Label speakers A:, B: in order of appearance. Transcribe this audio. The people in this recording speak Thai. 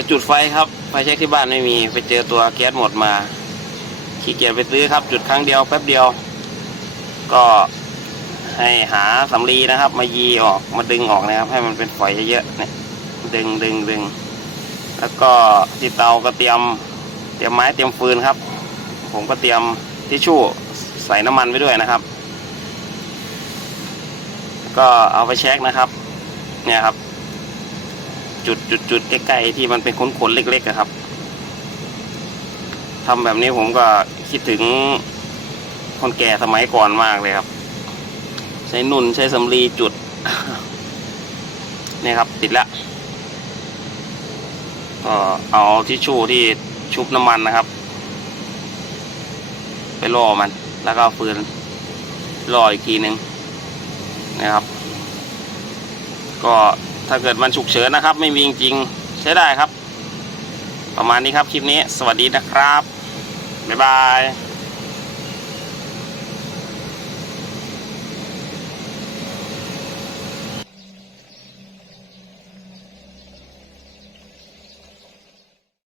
A: จะจุดไฟครับไฟแช็กที่บ้านไม่มี ไปเจอตัวแก๊สหมดมา ขี้เกียจไปซื้อครับ จุดครั้งเดียวแป๊บเดียว ก็ให้หาสำลีนะครับ มายีออกมาดึงออกนะครับ ให้มันเป็นฝอยเยอะๆเนี่ยดึงดึงดึงแล้วก็ที่เตาก็เตรียมเตรียมไม้เตรียมฟืนครับ ผมก็เตรียมทิชชู่ใส่น้ำมันไว้ด้วยนะครับ ก็เอาไปเช็คนะครับ เนี่ยครับ จุดจุดจุดใกล้ๆที่มันเป็นขนขนๆเล็กๆอะครับทำแบบนี้ผมก็คิดถึงคนแก่สมัยก่อนมากเลยครับ ใช้นุ่นใช้สำลีจุดนี่ครับ ติดแล้วก็เอาทิชชู่ที่ชุบน้ำมันนะครับ ไปล่อมัน แล้วก็ฟืนล่ออีกทีหนึ่งนะครับ ก็ ถ้าเกิดมันฉุกเฉินนะครับ ไม่มีจริงใช้ได้ครับ ประมาณนี้ครับคลิปนี้ สวัสดีนะครับ บ๊ายบาย